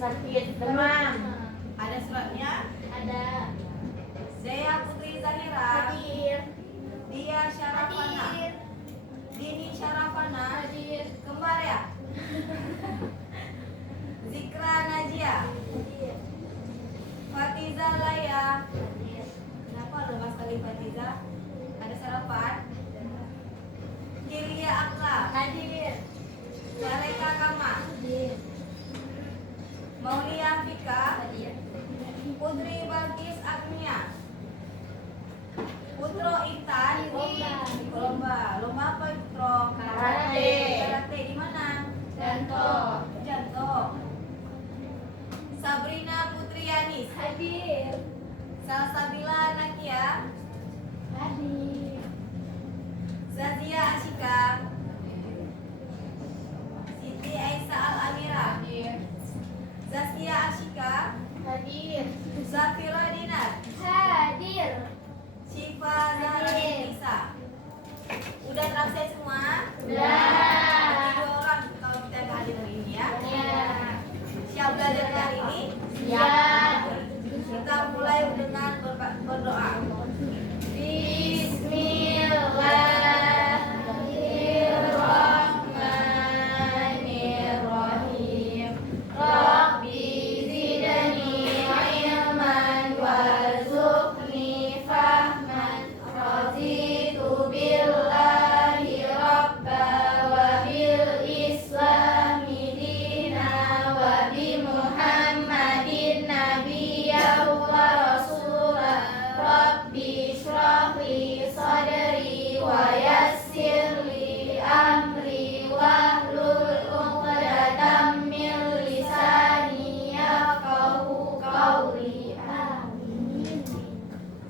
sakit demam. Ada suratnya? Ada. Zaya Putri Zahira. Hadir. Dia Syarafana. Hadir. Dini Syarafana. Hadir. Kembar ya? Zikra Najia. Hadir. Fatiza Laya. Hadir. Kenapa lemas sekali Fatiza? Ada sarapan? Kiria Akla. Hadir. Zaleka Kama. Hadir. Maulia Fika. Hadir. Putri Balkis Agnia. Putro Intan. Lomba. Lomba apa itu, Putro? Karate. Karate di mana? Janto. Janto. Sabrina Putri Yanis. Hadir. Salsabila Nakia. Hadir. Zazia Ashika. Siti Aisyah Al-Amira. Hadir. Zaskia Ashika. Hadir. Zafira Dinar. Hadir. Syifa Zahra Hadir. Nisa. Udah terasa semua? Udah. Berarti 2 orang kalau kita hadir hari ini ya. Ya. Siap belajar hari ini? Siap. Kita mulai dengan berdoa. Bismillahirrahmanirrahim. Rabbi zidni ilman warzuqni fahman. Raditu billahi rabba wa bil islami dina wa bi Muhammadin nabiyya wa rasula. Rabbi shrah li sadri wa yassir li amri wahlul 'uqdatam min lisani yafqahu qawli. Amin.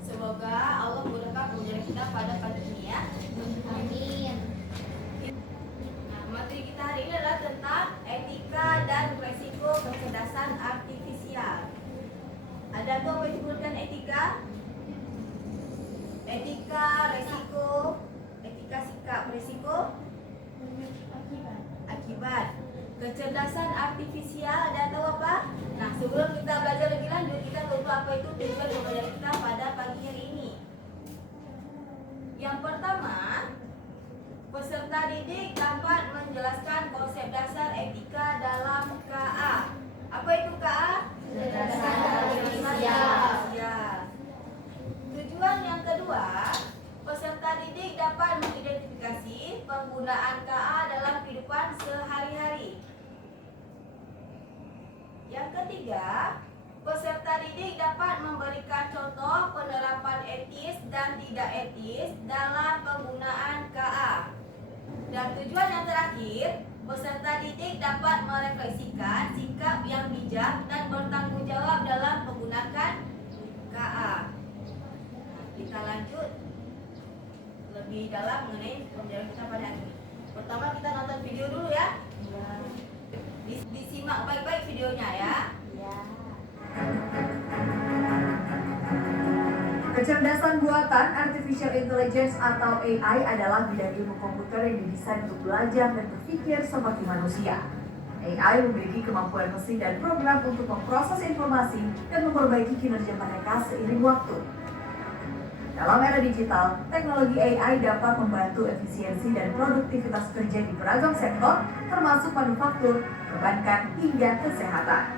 Semoga Allah mudahkan pelajaran kita pada pagi ini ya. Amin. Nah, materi kita hari ini adalah tentang etika dan resiko kecerdasan artifisial. Ada tuh apa disebutkan etika? Etika, resiko, etika sikap, resiko, akibat. Kecerdasan artifisial ada tahu apa? Nah, sebelum kita belajar lebih lanjut, kita tahu apa itu tujuan pembelajaran kita pada pagi hari ini. Yang pertama, peserta didik dapat menjelaskan konsep dasar etika dalam KA. Apa itu KA? Kecerdasan artifisial. Ya. Tujuan yang kedua, peserta didik dapat mengidentifikasi penggunaan KA dalam kehidupan sehari-hari. Yang ketiga, peserta didik dapat memberikan contoh penerapan etis dan tidak etis dalam penggunaan KA. Dan tujuan yang terakhir, peserta didik dapat merefleksikan sikap yang bijak dan bertanggung jawab dalam menggunakan KA. Kita lanjut lebih dalam mengenai pembelajaran kita pada hari ini. Pertama kita nonton video dulu ya. Disimak baik-baik videonya ya. Kecerdasan buatan Artificial Intelligence atau AI adalah bidang ilmu komputer yang didesain untuk belajar dan berpikir seperti manusia. AI memiliki kemampuan mesin dan program untuk memproses informasi dan memperbaiki kinerja mereka seiring waktu. Dalam era digital, teknologi AI dapat membantu efisiensi dan produktivitas kerja di beragam sektor, termasuk manufaktur, perbankan, hingga kesehatan.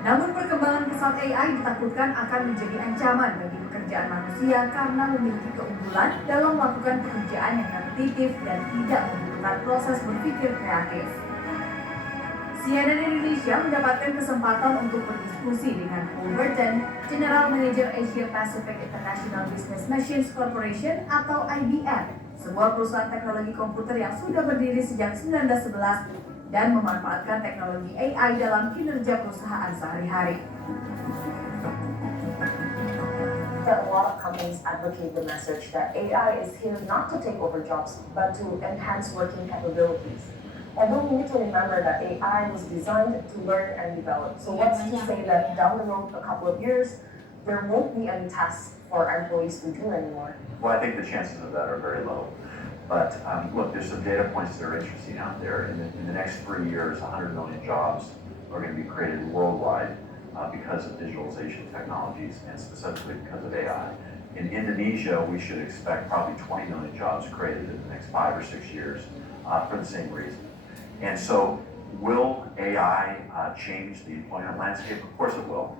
Namun perkembangan pesat AI ditakutkan akan menjadi ancaman bagi pekerjaan manusia karena memiliki keunggulan dalam melakukan pekerjaan yang repetitif dan tidak membutuhkan proses berpikir kreatif. CNN Indonesia mendapatkan kesempatan untuk berdiskusi dengan Paul Burton, General Manager Asia Pacific International Business Machines Corporation atau IBM, sebuah perusahaan teknologi komputer yang sudah berdiri sejak 1911 dan memanfaatkan teknologi AI dalam kinerja perusahaan sehari-hari. That a lot of companies advocate the message that AI is here not to take over jobs, but to enhance working capabilities. Although we need to remember that AI was designed to learn and develop. So what's to say that down the road, a couple of years, there won't be any tasks for our employees to do anymore? Well, I think the chances of that are very low. But look, there's some data points that are interesting out there. In the next 3 years, 100 million jobs are going to be created worldwide because of visualization technologies and specifically because of AI. In Indonesia, we should expect probably 20 million jobs created in the next 5 or 6 years for the same reason. And so, will AI change the employment landscape? Of course it will.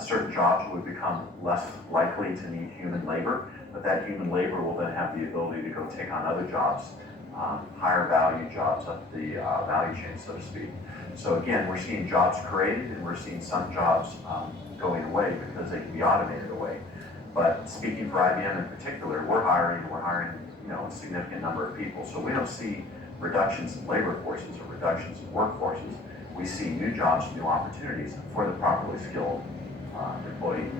Certain jobs would become less likely to need human labor, but that human labor will then have the ability to go take on other jobs, higher value jobs up the value chain, so to speak. So again, we're seeing jobs created and we're seeing some jobs going away because they can be automated away. But speaking for IBM in particular, we're hiring a significant number of people. So we don't see reductions in labor forces or reductions in workforces. We see new jobs, new opportunities for the properly skilled employee.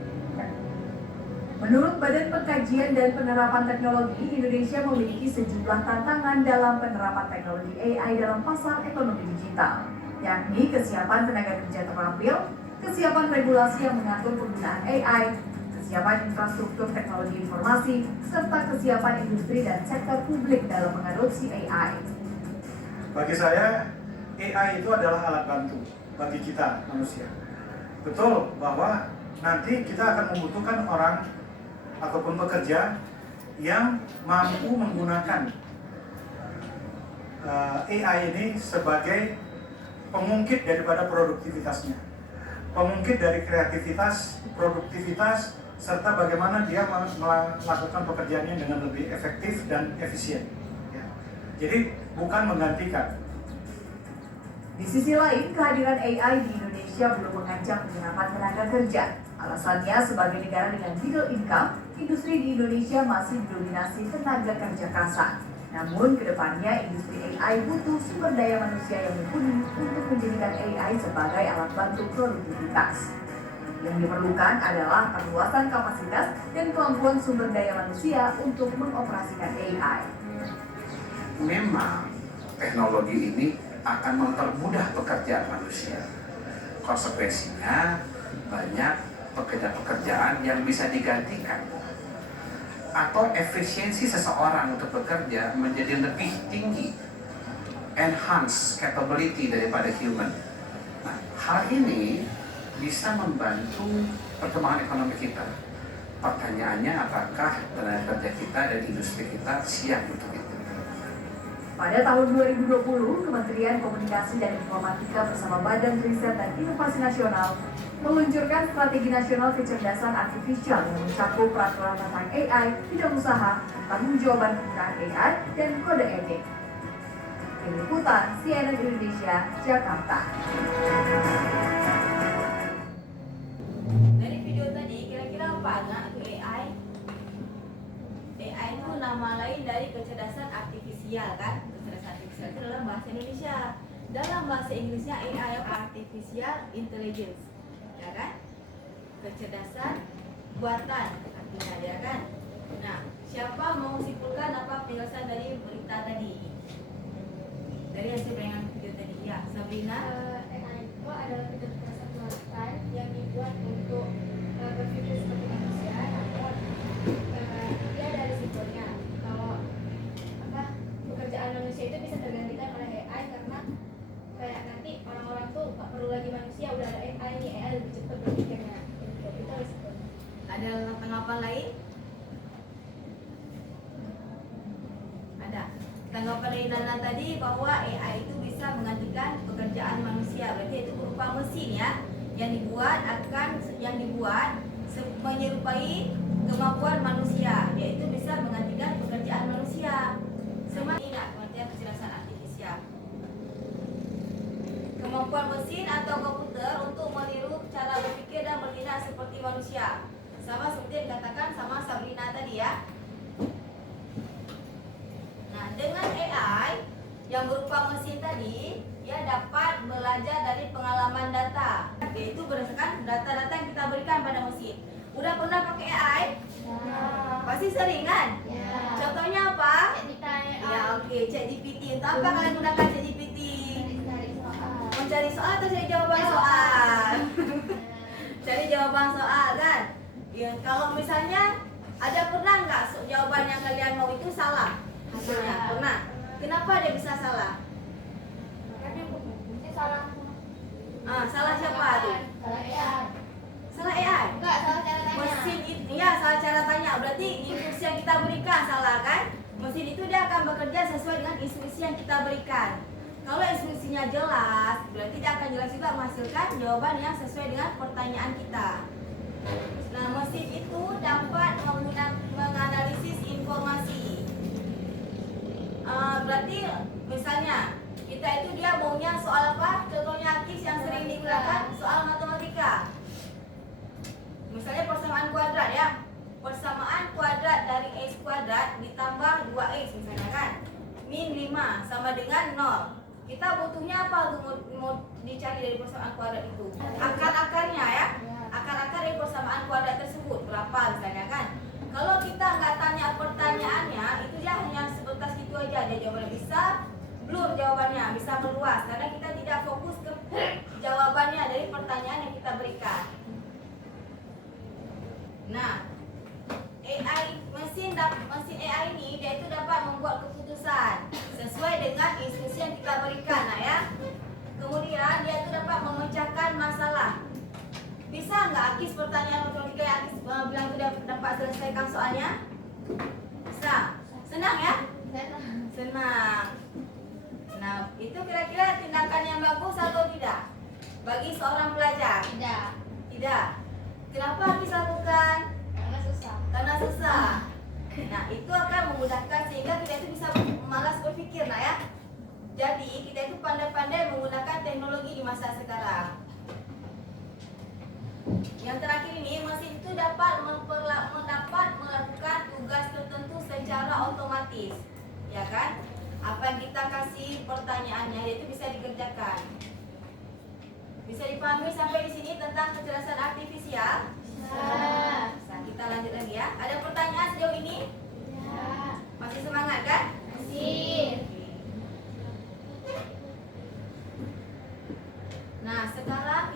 Menurut Badan Pengkajian dan Penerapan Teknologi, Indonesia memiliki sejumlah tantangan dalam penerapan teknologi AI dalam pasar ekonomi digital, yakni kesiapan tenaga kerja terampil, kesiapan regulasi yang mengatur penggunaan AI, kesiapan infrastruktur teknologi informasi, serta kesiapan industri dan sektor publik dalam mengadopsi AI. Bagi saya, AI itu adalah alat bantu bagi kita manusia. Betul bahwa nanti kita akan membutuhkan orang ataupun pekerja yang mampu menggunakan AI ini sebagai pengungkit daripada produktivitasnya, pengungkit dari kreativitas, produktivitas, serta bagaimana dia melakukan pekerjaannya dengan lebih efektif dan efisien. Ya. Jadi bukan menggantikan. Di sisi lain, kehadiran AI di Indonesia belum mengancam penyerapan tenaga kerja. Alasannya, sebagai negara dengan middle income, industri di Indonesia masih didominasi tenaga kerja kasar. Namun, kedepannya industri AI butuh sumber daya manusia yang mumpuni untuk menjadikan AI sebagai alat bantu produktivitas. Yang diperlukan adalah perluasan kapasitas dan kemampuan sumber daya manusia untuk mengoperasikan AI. Memang teknologi ini akan mempermudah pekerjaan manusia. Konsekuensinya banyak pekerjaan yang bisa digantikan atau efisiensi seseorang untuk bekerja menjadi lebih tinggi, enhance capability daripada human. Nah, hal ini bisa membantu perkembangan ekonomi kita. Pertanyaannya, apakah tenaga kerja kita dan industri kita siap untuk itu? Pada tahun 2020, Kementerian Komunikasi dan Informatika bersama Badan Riset dan Inovasi Nasional meluncurkan Strategi Nasional Kecerdasan Artifisial yang mencakup peraturan tentang AI, bidang usaha, tanggung-jawaban penggunaan AI, dan kode etik. Tim Liputan CNN Indonesia, Jakarta. Dari video tadi, kira-kira apa anak itu AI? AI itu nama lain dari kecerdasan artifisial kan? Kecerdasan artifisial itu dalam bahasa Indonesia. Dalam bahasa Inggrisnya AI Artificial Intelligence, ya kan? Kecerdasan buatan artinya, ya kan? Nah, siapa mau simpulkan apa penjelasan dari berita tadi? Dari hasil bayangan video tadi, ya, Sabrina. AI itu adalah kecerdasan buatan yang dibuat untuk berpikir seperti manusia, namun dia ada risikonya. Kalau pekerjaan manusia itu bisa tergantikan oleh AI karena kayak nanti orang-orang tuh nggak perlu lagi manusia, udah ada AI nih, AI lebih cepat berpikirnya. Itu risikonya. Ada tanggapan lain? Ada. Tanggapan dari Nana tadi bahwa AI itu bisa menggantikan pekerjaan manusia. Berarti itu berupa mesin ya, yang dibuat menyerupai kemampuan manusia, yaitu bisa menggantikan pekerjaan manusia. Semakin pengertian kecerdasan artifisial. Kemampuan mesin atau komputer untuk meniru cara berpikir dan bertindak seperti manusia. Sama seperti yang dikatakan sama Sabrina tadi ya. Nah, dengan AI yang berupa mesin tadi, dia dapat belajar dari pengalaman data, yaitu berdasarkan data-data yang kita berikan pada mesin. Udah pernah pakai AI? Pasti sering kan? Ya. Contohnya apa? AI. Ya, oke, ChatGPT. Untuk apa kalian gunakan ChatGPT? Mencari soal atau cari jawaban soal? Cari jawaban soal kan? Ya, kalau misalnya ada pernah nggak jawaban yang kalian mau itu salah hasilnya? Pernah. Kenapa dia bisa salah? Karena salah. Salah siapa tuh? Salah AI. Salah AI. Enggak, salah cara tanya. Mesin itu ya salah cara tanya. Berarti instruksi yang kita berikan salah kan? Mesin itu dia akan bekerja sesuai dengan instruksi yang kita berikan. Kalau instruksinya jelas, berarti dia akan jelas juga menghasilkan jawaban yang sesuai dengan pertanyaan kita. Nah, mesin itu dapat menganalisis informasi. Berarti misalnya kita itu dia maunya soal apa? Contohnya KIS yang sering digunakan soal matematika. Misalnya persamaan kuadrat ya. Persamaan kuadrat dari x kuadrat ditambah 2x misalnya kan. Min 5 sama dengan 0. Kita butuhnya apa untuk mau dicari dari persamaan kuadrat itu? Akar-akarnya ya. Akar-akar dari persamaan kuadrat tersebut berapa misalnya kan. Kalau kita nggak tanya pertanyaannya, itu dia hanya sebatas itu aja. Dia jawabannya bisa blur jawabannya, bisa meluas karena kita tidak fokus ke jawabannya dari pertanyaan yang kita berikan. Nah, mesin AI ini dia itu dapat membuat keputusan sesuai dengan instruksi yang kita berikan, nah ya. Kemudian dia itu dapat memecahkan masalah. Bisa nggak Akis pertanyaan matematika yang Akis bilang itu dapat selesaikan soalnya? Bisa. Senang ya? Senang. Nah, itu kira-kira tindakan yang bagus atau tidak? Bagi seorang pelajar? Tidak. Tidak. Kenapa Akis lakukan? Karena susah. Karena susah. Nah, itu akan memudahkan sehingga kita itu bisa malas berpikir, nah ya. Jadi, kita itu pandai-pandai menggunakan teknologi di masa sekarang. Yang terakhir ini, mesin itu dapat melakukan tugas tertentu secara otomatis, ya kan? Apa yang kita kasih pertanyaannya itu bisa dikerjakan. Bisa dipahami sampai di sini tentang kecerdasan artifisial? Bisa. Nah, kita lanjut lagi ya. Ada pertanyaan sejauh ini? Ya. Masih semangat kan? Masih. Nah, sekarang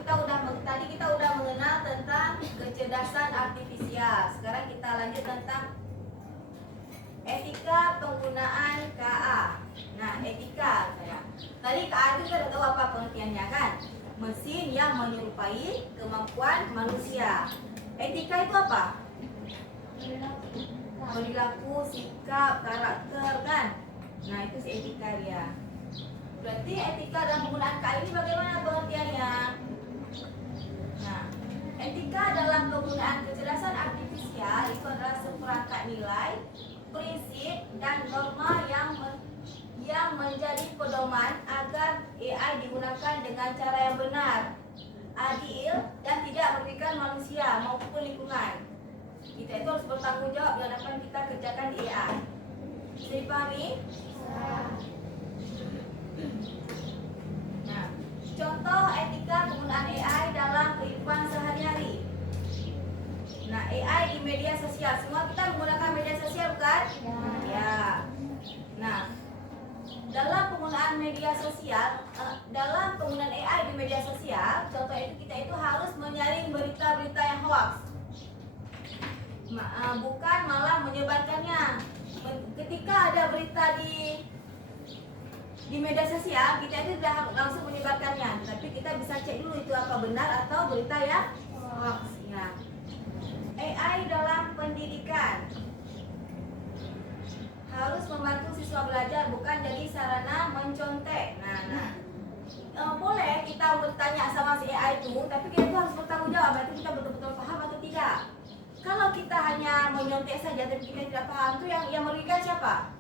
tadi kita udah mengenal tentang kecerdasan artifisial. Sekarang kita lanjut tentang etika penggunaan KA. Nah, etika ya. Tadi KA itu kita udah tahu apa pengertiannya kan? Mesin yang menyerupai kemampuan manusia. Etika itu apa? Perilaku, sikap, karakter kan? Nah, itu si etika dia. Berarti etika dalam penggunaan KA ini bagaimana pengertiannya? Nah, etika dalam penggunaan kecerdasan artifisial itu adalah seperangkat nilai, prinsip, dan norma yang menjadi pedoman agar AI digunakan dengan cara yang benar, adil, dan tidak merugikan manusia maupun lingkungan. Kita itu harus bertanggung jawab yang akan kita kerjakan di AI. Bisa dipahami? Nah, contoh etika penggunaan AI dalam kehidupan sehari-hari. Nah, AI di media sosial. Semua kita menggunakan media sosial bukan? Ya. Nah, dalam penggunaan media sosial, dalam penggunaan AI di media sosial, contoh itu kita itu harus menyaring berita-berita yang hoax. Bukan malah menyebarkannya. Ketika ada berita di media sosial, kita itu sudah langsung menyebarkannya, tapi kita bisa cek dulu itu apa benar atau berita yang hoax. Ya. AI dalam pendidikan harus membantu siswa belajar, bukan jadi sarana mencontek. Boleh kita bertanya sama si AI itu, tapi kita itu harus bertanggung jawab. Berarti kita betul-betul paham atau tidak. Kalau kita hanya menyontek saja tapi kita tidak paham, itu yang merugikan siapa?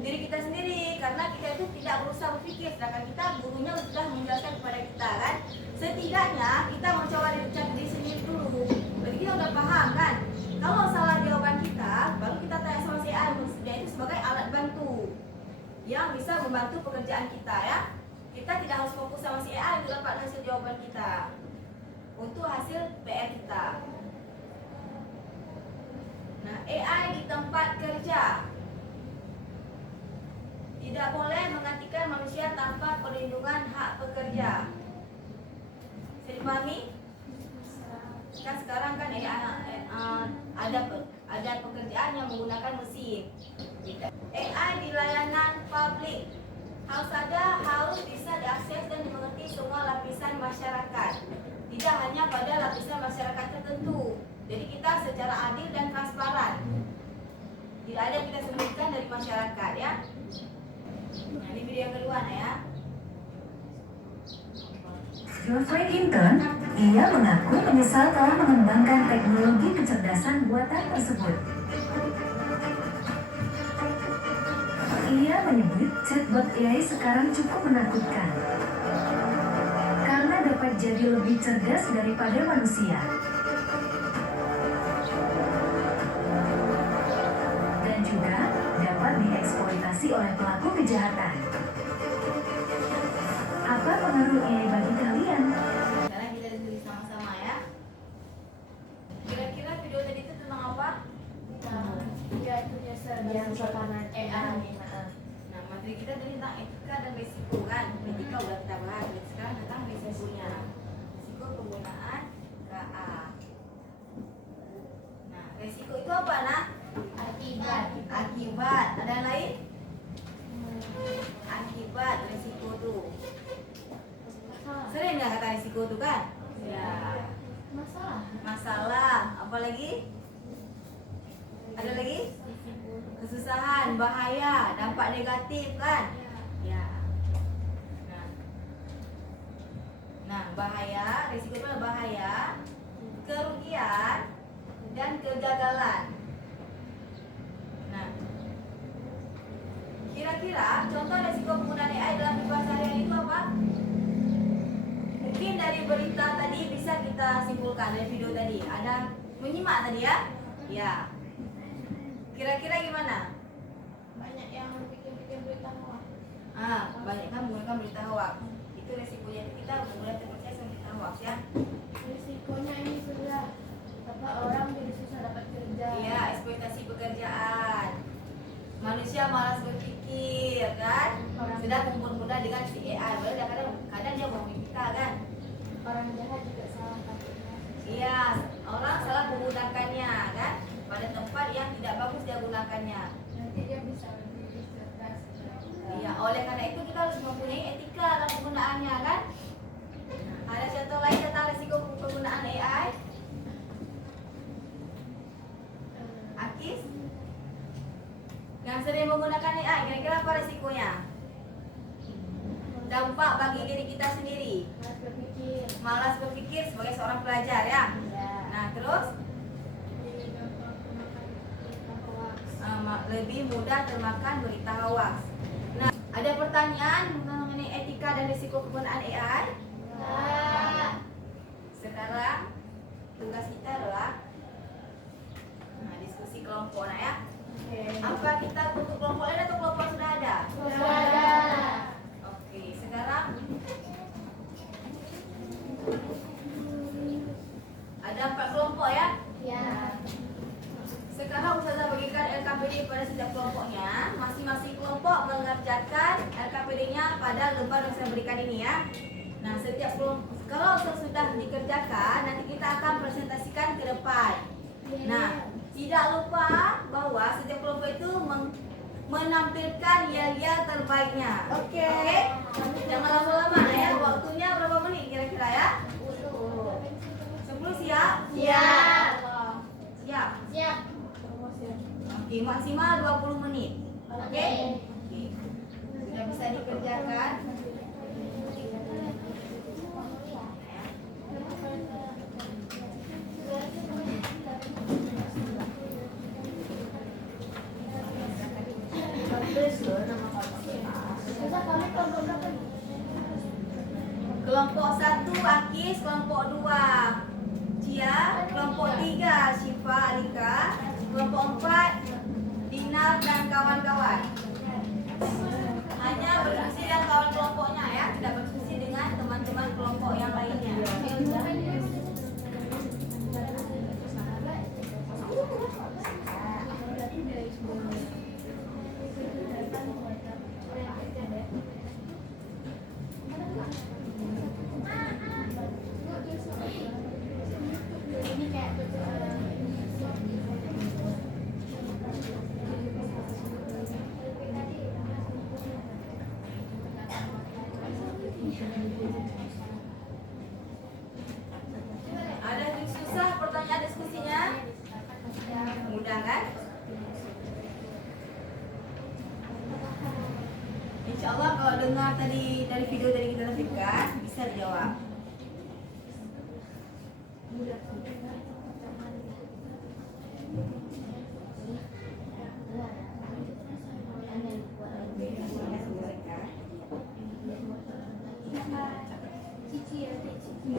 Diri kita sendiri, karena kita itu tidak berusaha berpikir, sedangkan kita gurunya sudah menjelaskan kepada kita kan. Setidaknya kita mencoba diri sendiri dulu. Berarti kita udah paham kan. Kalau salah jawaban kita, baru kita tanya sama si AI. Dia itu sebagai alat bantu yang bisa membantu pekerjaan kita ya. Kita tidak harus fokus sama si AI untuk dapat hasil jawaban kita, untuk hasil PR kita. Nah, AI di tempat kerja tidak boleh menggantikan manusia tanpa perlindungan hak pekerja. Bisa dipahami? Kan sekarang kan ada pekerjaan yang menggunakan mesin. AI di layanan publik harus bisa diakses dan dimengerti semua lapisan masyarakat, tidak hanya pada lapisan masyarakat tertentu. Jadi kita secara adil dan transparan, tidak ada yang kita sembunyikan dari masyarakat ya. Nah, ini video yang kedua ya. Geoffrey Hinton, ia mengaku menyesal telah mengembangkan teknologi kecerdasan buatan tersebut. Ia menyebut chatbot AI sekarang cukup menakutkan karena dapat jadi lebih cerdas daripada manusia dan juga dapat dieksploitasi oleh pelaku kejahatan. Apa pengaruh AI bagi kalian? Sekarang kita diskusi sama-sama ya. Kira-kira video tadi itu tentang apa? Ya itu biasa tekanan AI. Nah, materi kita tadi tentang etika dan risiko kan. Etika udah kita bahas. Sekarang tentang risikonya. Risiko penggunaan KA. Nah, risiko itu apa nak? Akibat. Ada yang lain? Akibat risiko tuh. Sering nggak kata risiko tuh kan? Ya. Masalah. Apa lagi? Ada lagi? Kesusahan, bahaya, dampak negatif kan? Ya. Nah, bahaya, risiko itu adalah bahaya, kerugian dan kegagalan. Nah, kira-kira contoh risiko penggunaan AI dalam kehidupan sehari-hari itu apa? Mungkin dari berita tadi bisa kita simpulkan dari video tadi. Ada menyimak tadi ya? Ya. Kira-kira gimana? Banyak yang bikin berita hoax. Banyak kan menggunakan berita hoax. Itu resikonya kita mulai terpercaya sama berita hoax ya. Risikonya ini sudah orang jadi susah dapat kerja. Iya, eksploitasi pekerjaan. Manusia malas berpikir kan? Sudah mudah dengan si AI. Padahal kadang dia mau kita kan? Orang jahat juga salah pakai. Iya, orang salah menggunakannya kan? Pada tempat yang tidak bagus dia gunakannya. Nanti dia bisa lebih cerdas. Iya, oleh karena itu kita harus mempunyai etika dalam penggunaannya kan? Ada contoh lain tentang risiko penggunaan AI? Akis? Yang sering menggunakan AI, kira-kira apa risikonya? Dampak bagi diri kita sendiri. Malas berpikir sebagai seorang pelajar ya. Nah, terus? Lebih mudah termakan berita hoax. Nah, ada pertanyaan mengenai etika dan risiko penggunaan AI? Sekarang tugas kita adalah diskusi kelompok ya. Apa kita bentuk kelompok lain atau kelompok sudah ada? Oke, sekarang ada 4 kelompok ya. Sekarang Ustazah bagikan LKPD pada setiap kelompoknya. Masing-masing kelompok mengerjakan LKPD-nya pada lembar yang saya berikan ini ya. Nah, setiap kelompok, kalau sudah dikerjakan, nanti kita akan presentasikan ke depan. Nah, tidak lupa bahwa setiap kelompok itu menampilkan yel-yel terbaiknya. Oke? Jangan lama-lama ya. Waktunya berapa menit kira-kira ya? 10 siap? Siap. Oke, maksimal 20 menit. Oke? Sudah bisa dikerjakan. Kelompok 1 Akis, kelompok 2 Cia, kelompok 3 Syifa Alika, kelompok 4 Dinar dan kawan-kawan. Hanya berdiskusi dengan kawan kelompoknya ya, tidak berdiskusi dengan teman-teman kelompok yang lainnya. Insya Allah kalau dengar tadi dari video tadi kita tampilkan bisa dijawab. Cici ya, cici.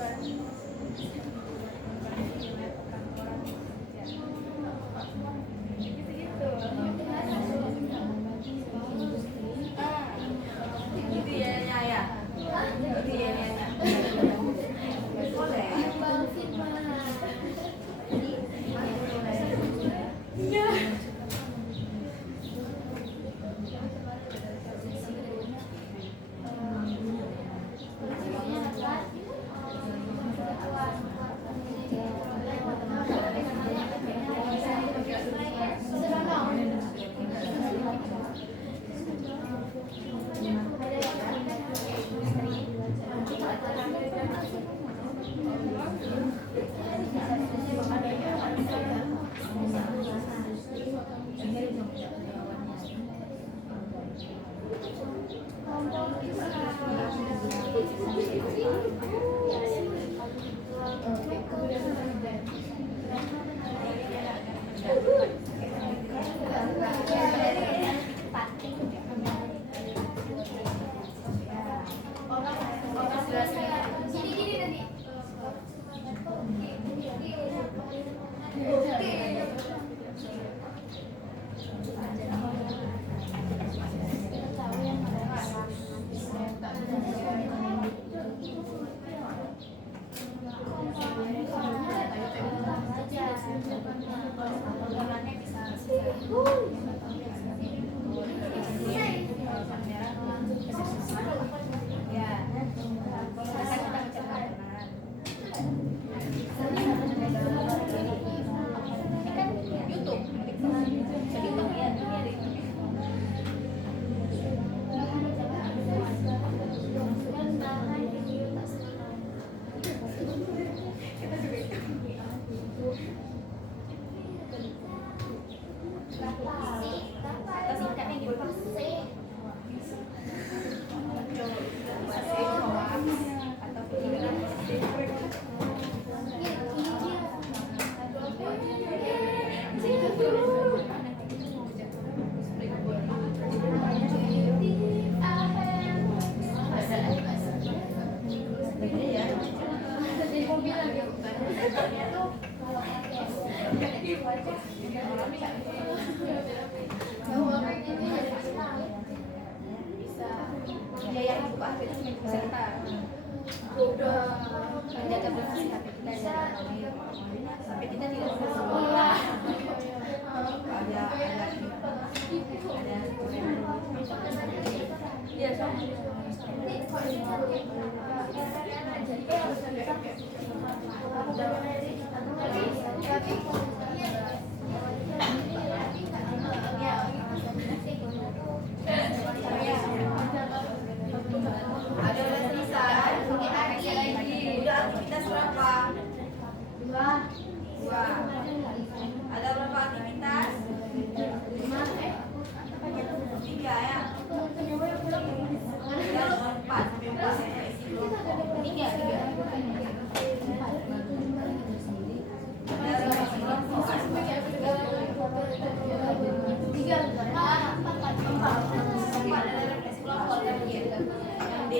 Gitu ya Nyaya. Gitu ya Nyaya. Boleh. Ya yang diubah itu bisa kita menjaga privasi HP kita sampai kita tidak bisa sekolah. Iya, Ada les lisan. Udah aktivitas berapa? Dua. Ada berapa aktivitas? 3 ya. Ada 4 sampai 4 saya isi dulu. 3. Ada refleksi kelompok. Ada refleksi kelompok tadi ya. Yang D.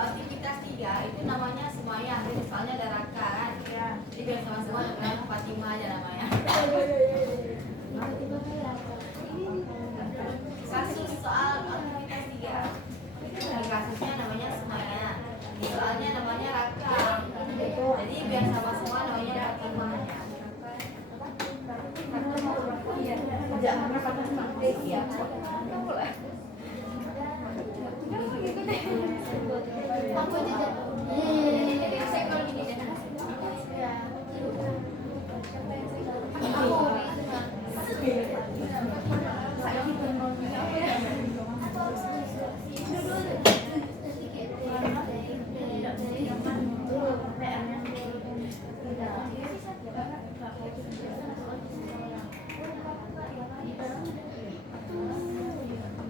aktivitas 3 itu namanya semuanya. Misalnya ada Raka kan, jadi biar sama-sama dengan Fatima aja namanya. Kasus soal aktivitas 3 itu kasusnya namanya semuanya, soalnya namanya Raka, jadi biar sama-sama namanya Fatima. Jangan Fatima ya. Aku aja saya kalau gini deh.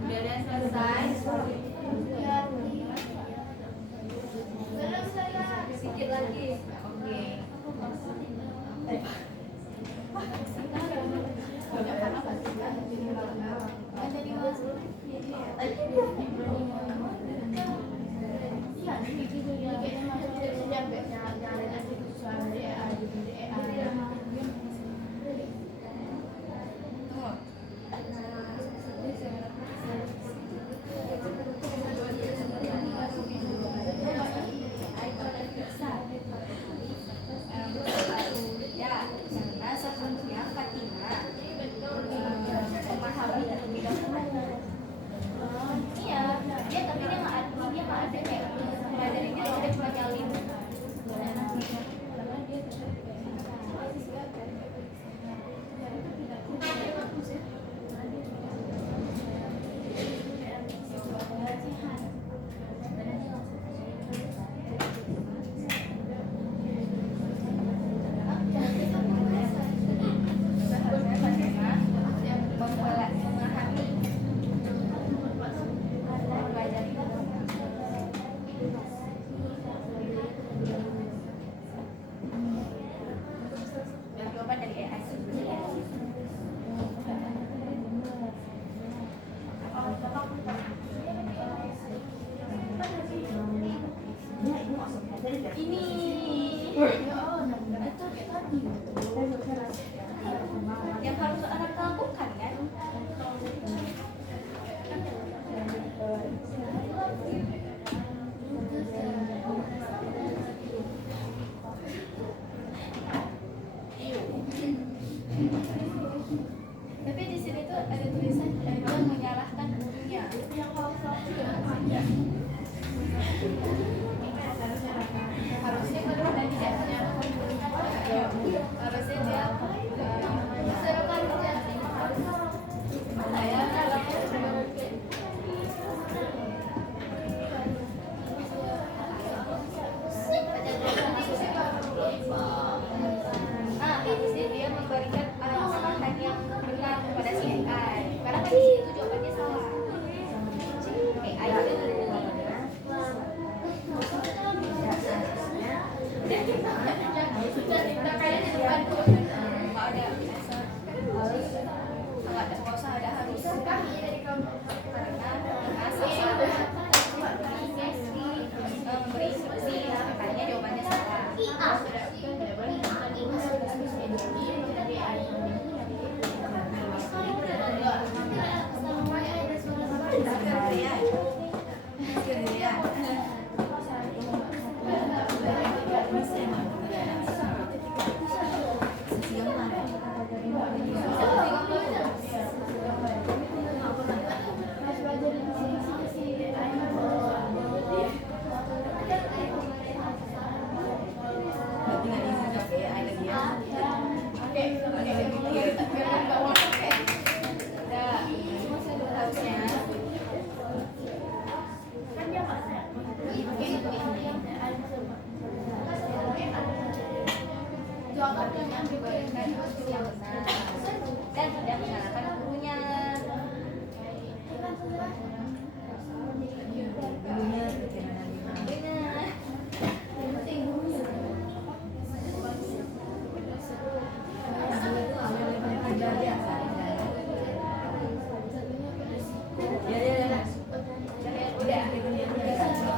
Udah ada yang selesai. Sedikit lagi. Oke. Ya, karena sebelumnya Fatima memahami terlebih dahulu. Iya, dia tapi dia nggak ada kayak ngajarin dia, dia cuma nyalin. Jawaban dari AI sebelumnya. Ini yang harus anak lakukan kan? Tapi di sini tuh ada tulisan dia menyalahkan gurunya. Harusnya kalau dia tidak menyalahkan gurunya, harusnya dia serahkan dia. Saya kalau harusnya dia memberikan arahan yang benar kepada si AI. Karena kan di situ jawabannya salah. AI itu kita kayak di depan tuh nggak ada nggak usah ada harus karena memberi instruksi makanya jawabannya salah. Dan tidak menyalahkan gurunya.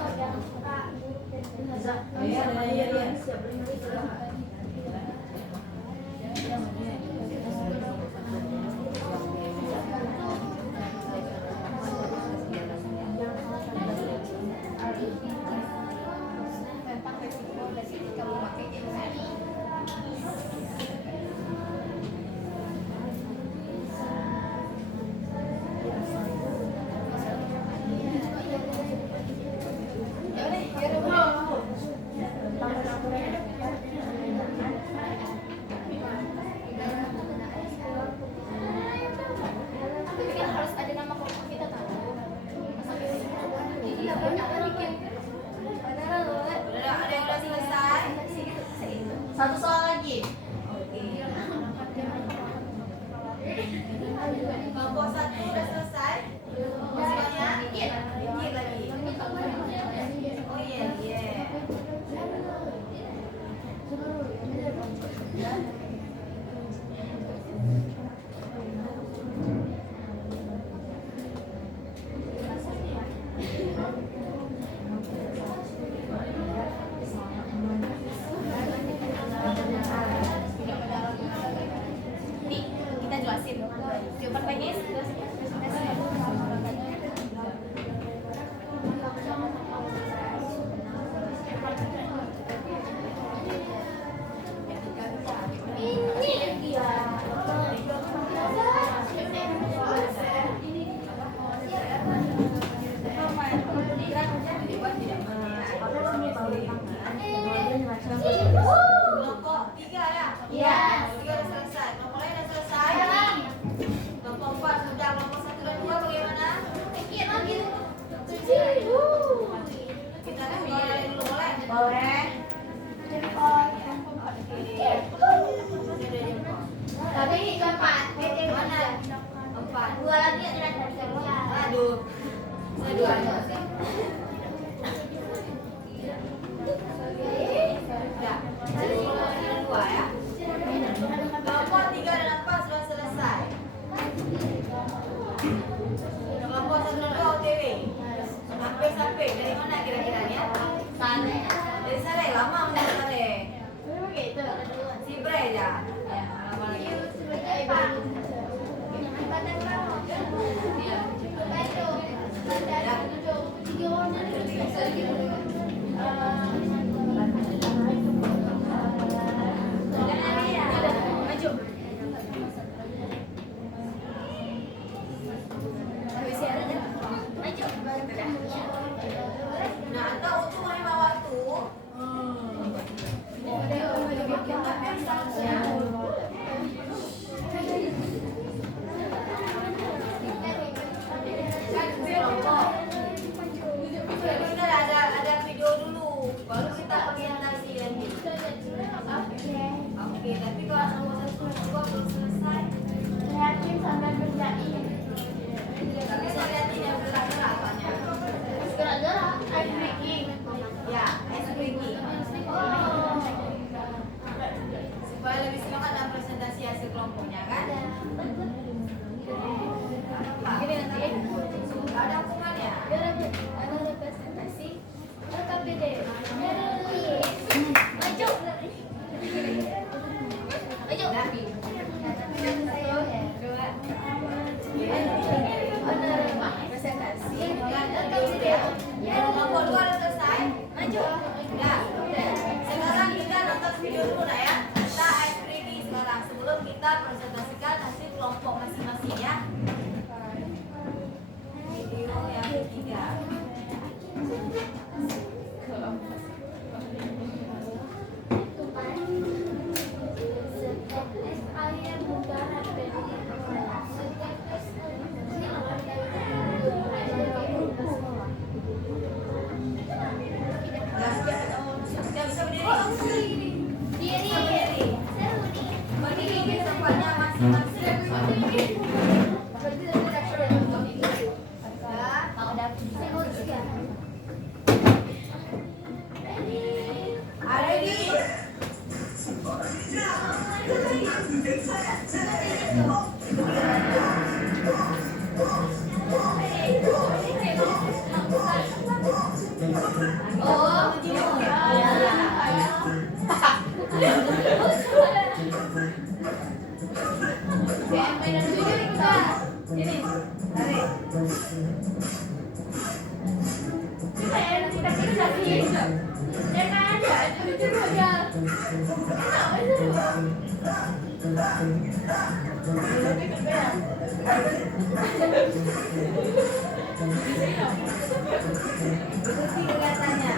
Udah. Tapi kan harus ada nama kelompok kita kan. Iya banyak kan bikin. Udah ada yang udah selesai? Satu soal lagi. Kelompok 1 udah selesai? Masih banyak? Dikit lagi. Oh iya, iya. Nih, kita jelasin. Jawaban Pegis. Kelompok 3 ya? Iya. Kelompok 3 udah selesai. Kelompok lain udah selesai? Kelompok 4 sudah. Kelompok 1 dan 2 bagaimana? Kita kan mulai dulu boleh? Boleh. Tapi keempat. Mana? 4. Dua lagi ada Aduh. Saya dua. Ya. Jadi kelompok 1 dan 2 ya? Kelompok 3 dan 4 sudah selesai. Kelompok 1 dan 2 OTW. Sampai dari mana kira-kiranya? sana. Dari sana lama menurut Sare. Gitu. Si Bre ya. Ya, lama lagi. Nah, atau untuk menghemat waktu. Kita ada video dulu, baru kita orientasi lagi. Oke, tapi kalau nomor 1 dan 2 belum selesai. Gak bisa lihat ini yang gerak-gerak soalnya. Gerak-gerak, ice breaking. Ya, ice breaking. Supaya lebih semangat dalam presentasi hasil kelompoknya kan? Gini nanti. Ada hukumannya. Ada representasi. KPD. Maju. Maju. Presentasi. Kelompok 2 udah selesai? Maju. Ya. Sekarang kita nonton video dulu nah ya. Kita ice breaking sekarang sebelum kita presentasikan hasil kelompok masing-masing ya. Video yang ketiga. Sudah bisa berdiri? Berdiri. Berdiri di tempatnya masing-masing. Ya. Ikuti kelihatannya.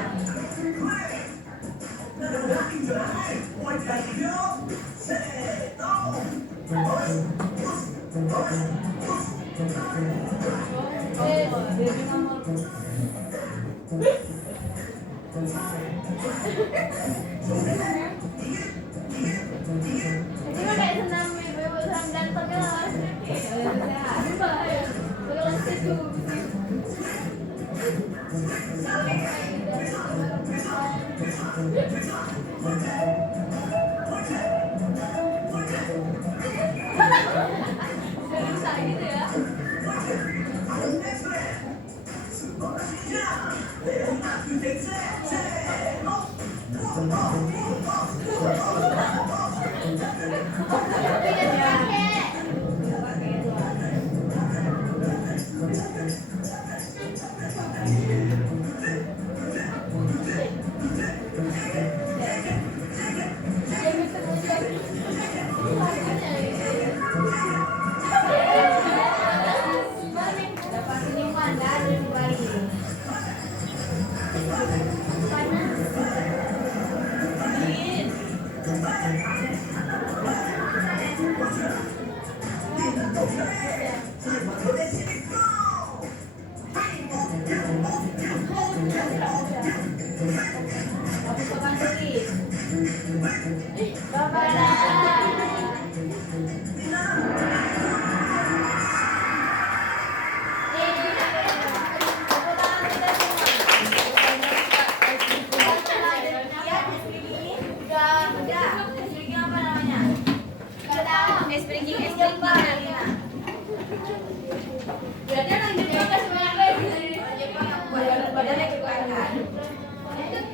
Dapat senyuman dan kembali.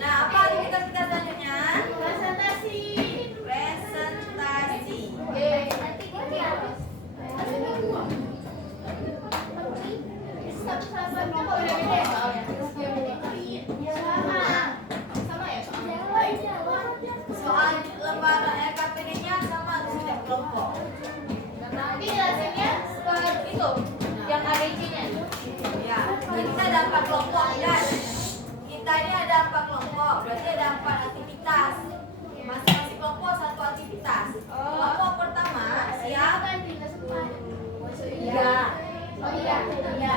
Nah, apa aktivitas kita selanjutnya? Presentasi. Soal lembar LKPD-nya sama atau tidak kelompok? Tapi hasilnya seperti itu, yang ABC-nya. Ya, jadi kita ada 4 kelompok kan? Kita ini ada 4 kelompok, berarti ada 4 aktivitas. Masing-masing kelompok 1 aktivitas. Kelompok pertama siap? Iya. Oh iya. Iya.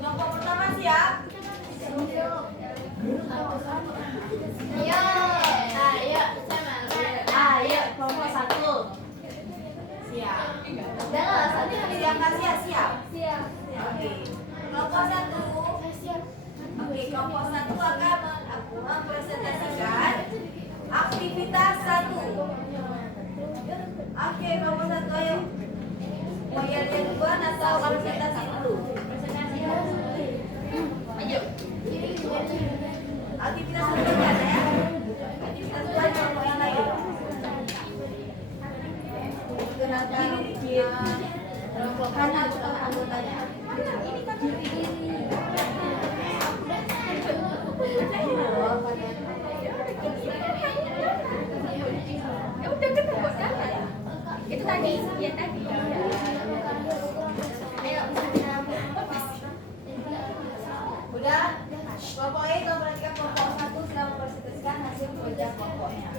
Kelompok pertama siap? Ayo. Ayo. Ayo. Kelompok 1. Siap. Udah lah, satu Siap nggak siap? Siap. siap. Oke. Kelompok 1. Oke, kelompok 1 akan mempresentasikan aktivitas 1. Oke, kelompok 1 ayo. Mau yang duluan atau presentasi dulu? Ayo. Aktivitas duluan ya. Aktivitas duluan kelompok yang lain. Karena anggotanya. Ini kan Ya udah ketemu kan? Itu tadi, ya tadi. Ayo. udah. Kelompok E mereka kelompok 1 sudah mempresentasikan hasil kerja kelompoknya.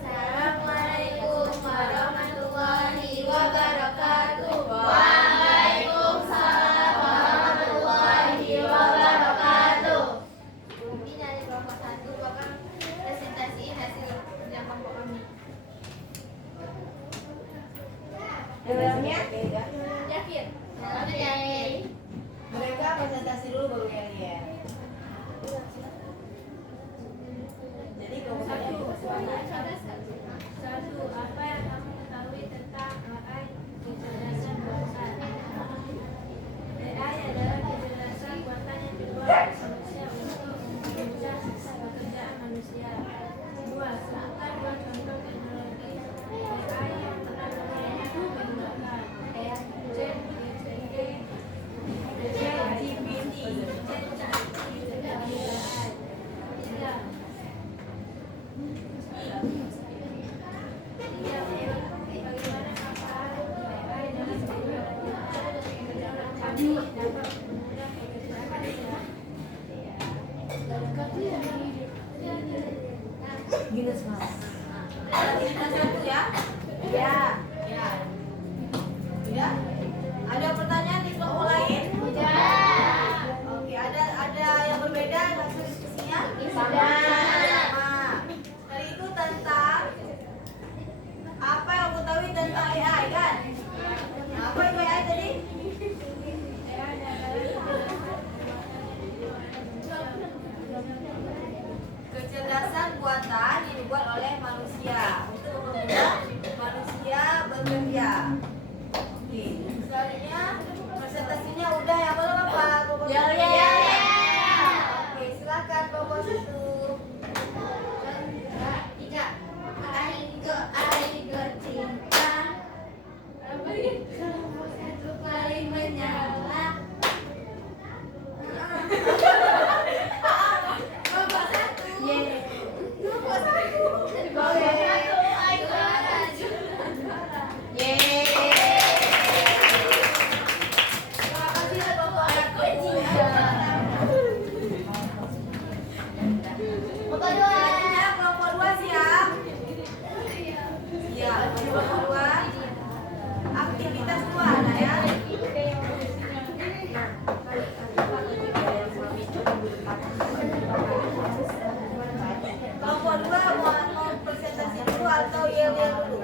Assalamualaikum warahmatullahi wabarakatuh. Waalaikumsalam warahmatullahi wabarakatuh. Ini dari kelompok 1 akan presentasiin hasil kerja kelompok kami. Dalamnya Yakin? Yakin. mereka presentasi dulu baru ya. Jadi kelompok 1 Kreativitas 1 ya. Ya. Ya. Ya. Ada pertanyaan di kelompok lain? Oke, ada yang berbeda hasil diskusinya? Sama. Hari itu tentang apa yang aku tahu tentang AI kan? Nah, apa itu AI tadi? Kecerdasan buatan dibuat oleh manusia untuk mempermudah manusia bekerja. Oke, selanjutnya presentasinya udah ya, belum apa? Ya. Oke, silakan kelompok 1. Selanjutnya kelompok 2 siap? Siap. Kelompok 2. Aktivitas 2 ada ya. Kelompok 2 mau presentasi dulu atau yel dulu?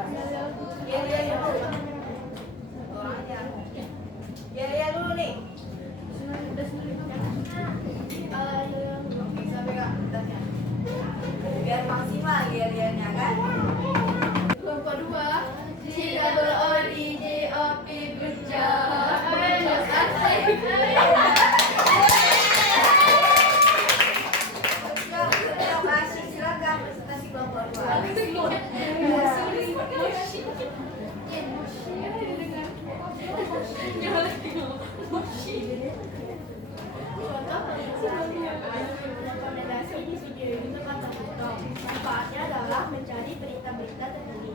Yel dulu. Orang aja. Yel dulu nih. Sampai enggak bentarnya. Biar maksimal yel-yelnya kan? Kelompok 2 COODJOP Silakan presentasi kelompok 2. Manfaatnya adalah mencari berita-berita terkini.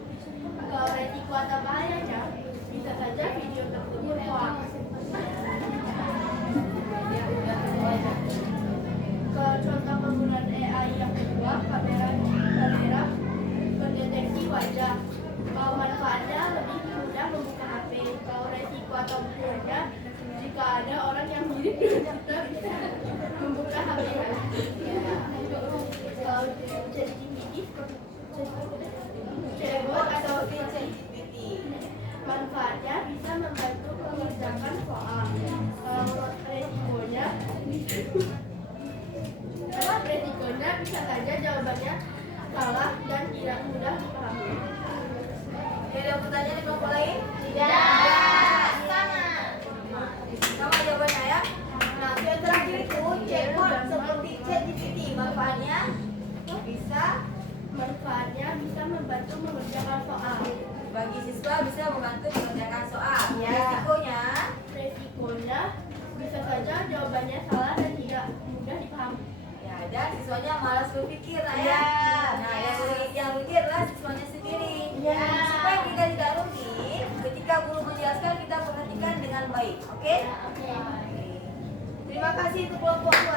Kalau resiko atau bahayanya, bisa saja video tersebut hoax. Kalau contoh penggunaan AI yang kedua, kamera pendeteksi wajah. Kalau manfaatnya lebih mudah membuka HP. Kalau resiko atau bahayanya, jika ada orang yang mirip dengan kita bisa membuka HP. Kalau jadi chatbot atau ChatGPT, manfaatnya bisa membantu mengerjakan soal. Resikonya bisa saja jawabannya salah dan tidak mudah dipahami. Ada pertanyaan di kelompok lain? Tidak. Sama jawabannya ya. Nah, yang terakhir itu chatbot seperti ChatGPT, manfaatnya bisa membantu mengerjakan soal. Bagi siswa bisa membantu mengerjakan soal. Ya. Resikonya bisa saja jawabannya salah dan tidak mudah dipahami. ya, dan siswanya malas berpikir nah ya. Ya. Nah, yang rugi adalah siswanya sendiri. Ya. Supaya kita tidak rugi, ketika guru menjelaskan kita perhatikan dengan baik. Oke? Oke. Terima kasih untuk kelompok 2.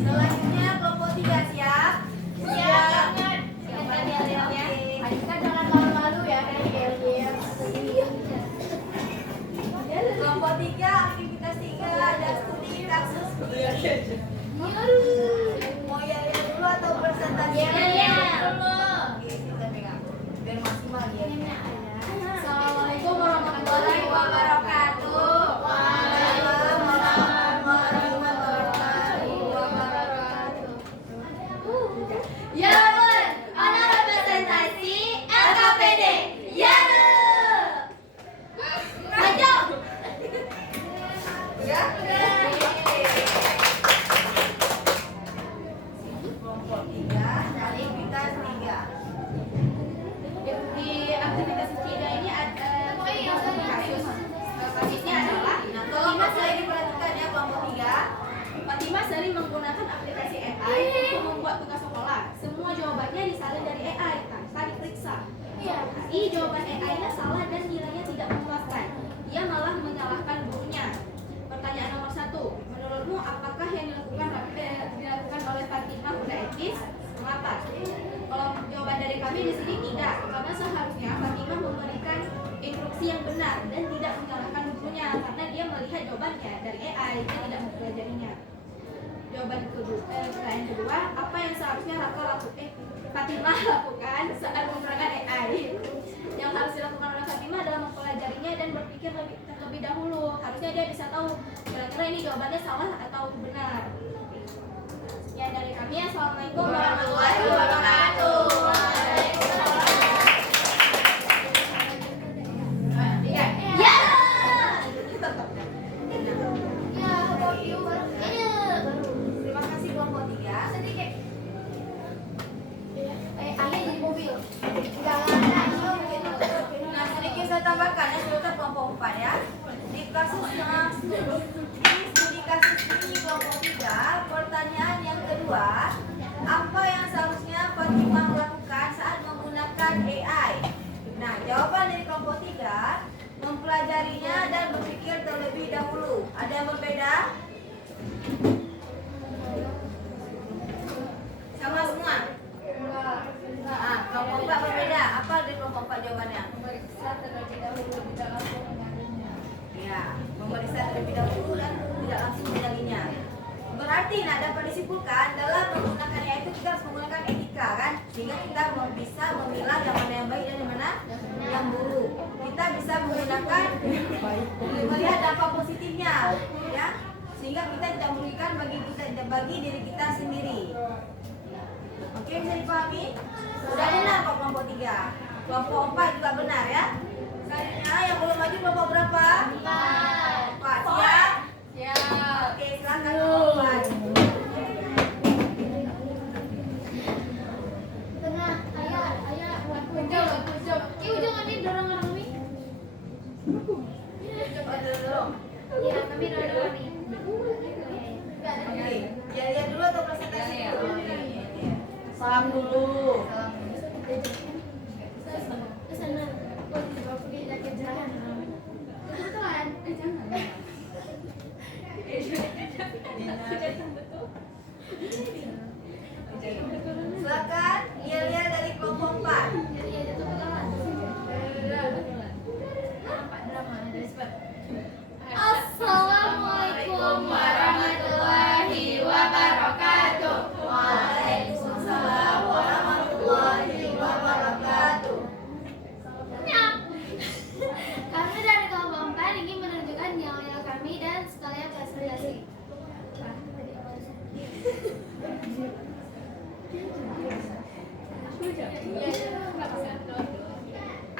Selanjutnya kelompok 3 siap? Siap. Silakan yel-yelnya. Kita jangan malu-malu ya kan yel-yel. Kelompok 3 aktivitas 3 ada studi kasus. Mau yel-yel dulu atau presentasi? Yel-yel dulu. Oke, kita pegang. Biar maksimal yelnya. Assalamualaikum warahmatullahi wabarakatuh. Ya bun, ana representasi LKPD. Ya. Maju. Ya? Kelompok 3 aktivitas 3. Di aktivitas ketiga ini ada kasus. Kasusnya adalah Nah, tolong masih diperhatikan ya kelompok 3. Fatimah sering menggunakan aplikasi AI untuk membuat tugas sekolah. Semua jawabannya disalin dari AI tanpa diperiksa. Tapi jawaban AI-nya salah dan nilainya tidak memuaskan. Dia malah menyalahkan gurunya. Pertanyaan di sini tidak, karena seharusnya Fatimah memberikan instruksi yang benar dan tidak menyalahkan gurunya karena dia melihat jawabannya dari AI dan tidak mempelajarinya. Jawaban kedua, pertanyaan kedua, apa yang seharusnya Fatimah lakukan saat menggunakan AI? Yang harus dilakukan oleh Fatimah adalah mempelajarinya dan berpikir terlebih dahulu. Harusnya dia bisa tahu kira-kira ini jawabannya salah atau benar. Ya, dari kami, assalamualaikum warahmatullahi wabarakatuh. Terima kasih kelompok 3. Nah, sedikit saya tambahkan ya sebentar kelompok 4 ya. Di kasus studi kasus ini kelompok 3, pertanyaan yang kedua, apa yang seharusnya Fatimah lakukan saat menggunakan AI? Nah, jawaban dari kelompok 3, mempelajarinya dan berpikir terlebih dahulu. Ada yang berbeda? Sama semua? Nah, kelompok 4 berbeda. Apa dari kelompok 4 jawabannya? Memeriksa terlebih dahulu tidak langsung mengadunya. Ya, memeriksa terlebih dahulu dan tidak langsung menjalinya. Berarti dapat disimpulkan dalam menggunakan AI itu kita harus menggunakan etika kan, sehingga kita bisa memilah yang mana yang baik dan yang mana yang buruk. Kita bisa menggunakan melihat dampak positifnya, ya, sehingga kita tidak merugikan bagi diri kita sendiri. Oke, bisa dipahami? Sudah benar kok kelompok 3. Kelompok 4 juga benar ya. Selanjutnya yang belum maju kelompok berapa? 4. Siap? Ya. Oke, silakan kelompok 4. Tengah, ayah, ujung. Ujung ini dorong kami. Dorong. Iya, kami dorong nih. Oke, lihat dulu atau presentasi? Salam dulu. Kesana. Aku diajak jalan. Kebetulan. Jangan. Silakan lihat dari kelompok 4. Assalamualaikum warahmatullahi wabarakatuh. Waalaikumsalam warahmatullahi wabarakatuh. Kami dari kelompok 4 ingin menunjukkan nilai kami dan sekalian presentasi.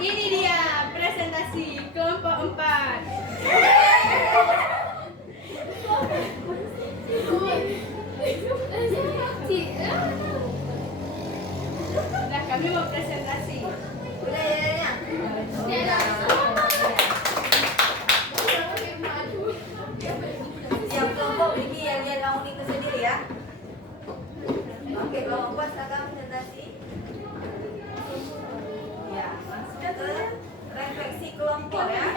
Ini dia presentasi kelompok 4. Nah, kami mau presentasi. Udah ya. Siap kelompok ini yang lihat kamu itu sendiri ya. Oke, kelompok 4 silakan presentasi. Ya, langsung ke refleksi kelompok ya.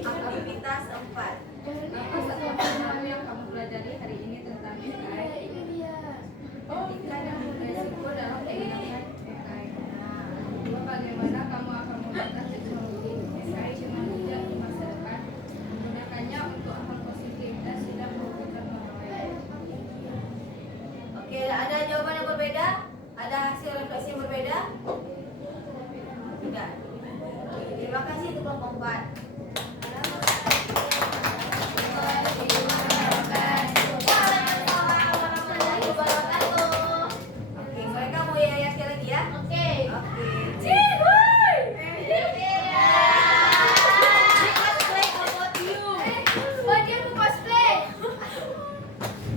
Aktivitas 4. Apa satu hal yang kamu pelajari hari ini tentang AI? Etika dan resiko dalam penggunaan AI. Kedua, bagaimana kamu akan menggunakan teknologi AI dengan bijak di masa depan, menggunakannya untuk hal positif dan tidak merugikan orang lain. Oke, ada jawaban yang berbeda? Ada hasil refleksi yang berbeda? Tidak. Terima kasih untuk kelompok 4. Oke, mereka mau ya sekali lagi ya? Oke. Oke.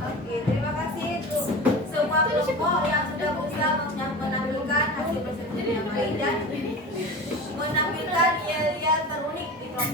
Oke, terima kasih untuk semua kelompok yang sudah berusaha menampilkan hasil presentasi yang baik dan menampilkan yel-yel terunik di kelompok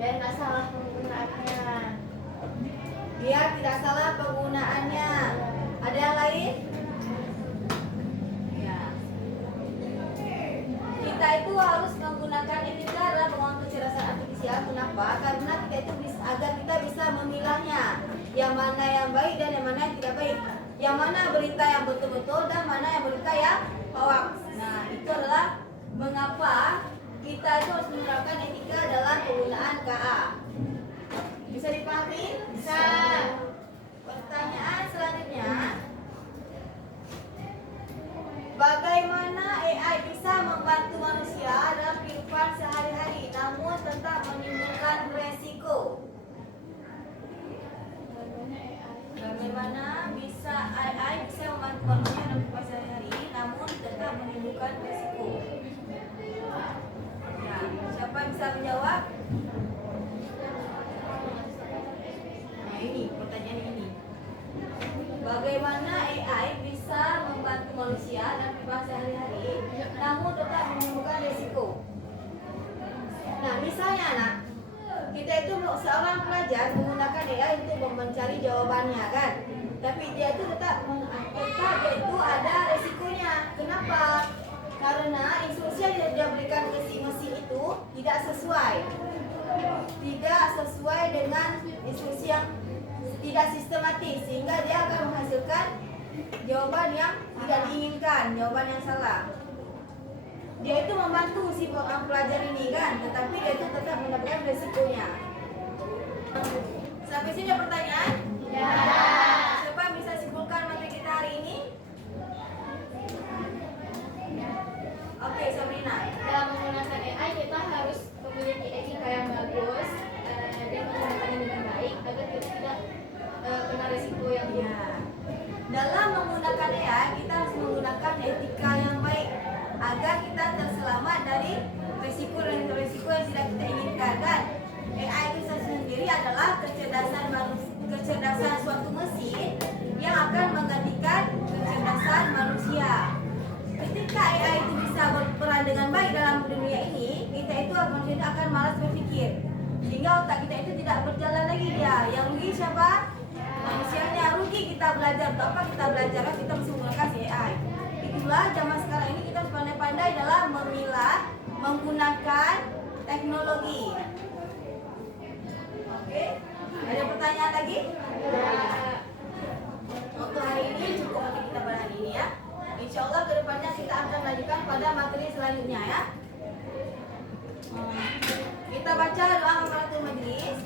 biar nggak salah penggunaannya. Biar tidak salah penggunaannya. Ada yang lain? Ya. Kita itu harus menggunakan etika dalam penggunaan kecerdasan artifisial. Kenapa? Karena kita itu agar kita bisa memilahnya. Yang mana yang baik dan yang mana yang tidak baik. Yang mana berita yang betul-betul dan mana yang berita yang hoax. Nah, itu adalah mengapa kita itu harus menerapkan etika dalam penggunaan KA. Bisa dipahami? Bisa. Pertanyaan selanjutnya, bagaimana AI bisa membantu manusia dalam kehidupan sehari-hari namun tetap menimbulkan resiko? Bagaimana bisa AI bisa membantu manusia dalam kehidupan sehari-hari namun tetap menimbulkan resiko? Ya, siapa yang bisa menjawab? Nah, ini pertanyaan ini. Bagaimana AI bisa membantu manusia dalam kehidupan sehari-hari namun tetap menimbulkan resiko? Nah, misalnya anak, kita itu seorang pelajar menggunakan AI untuk mencari jawabannya kan, tapi dia itu tetap dia itu ada resikonya. Kenapa? Karena instruksi yang dia berikan ke si mesin itu tidak sesuai dengan instruksi yang tidak sistematis, sehingga dia akan menghasilkan jawaban yang tidak diinginkan, jawaban yang salah. Dia itu membantu si pelajar ini kan, tetapi dia itu tetap mendapatkan resikonya. Sampai sini ada pertanyaan? Ya. Siapa yang bisa simpulkan materi kita hari ini? Oke, Sabrina. Dalam menggunakan AI kita harus memiliki etika yang bagus dan menggunakannya dengan baik agar kita tidak kena risiko yang Ya. Dalam menggunakan AI, kita harus menggunakan etika yang baik agar kita terselamat dari risiko yang tidak kita inginkan kan. AI itu sendiri adalah kecerdasan suatu mesin yang akan menggantikan kecerdasan manusia. Ketika AI itu bisa berperan dengan baik dalam dunia ini, kita itu akan malas berpikir, sehingga otak kita itu tidak berjalan lagi dia. Yang rugi siapa? Manusianya. Rugi kita belajar. Untuk apa kita belajar? Kita mesti menggunakan AI. Itulah zaman sekarang ini kita harus pandai-pandai dalam memilah, menggunakan teknologi. Oke, ada pertanyaan lagi? Untuk hari ini cukup untuk kita pada hari ini ya. Insya Allah kedepannya kita akan lanjutkan pada materi selanjutnya ya. Kita baca doa kafaratul majlis.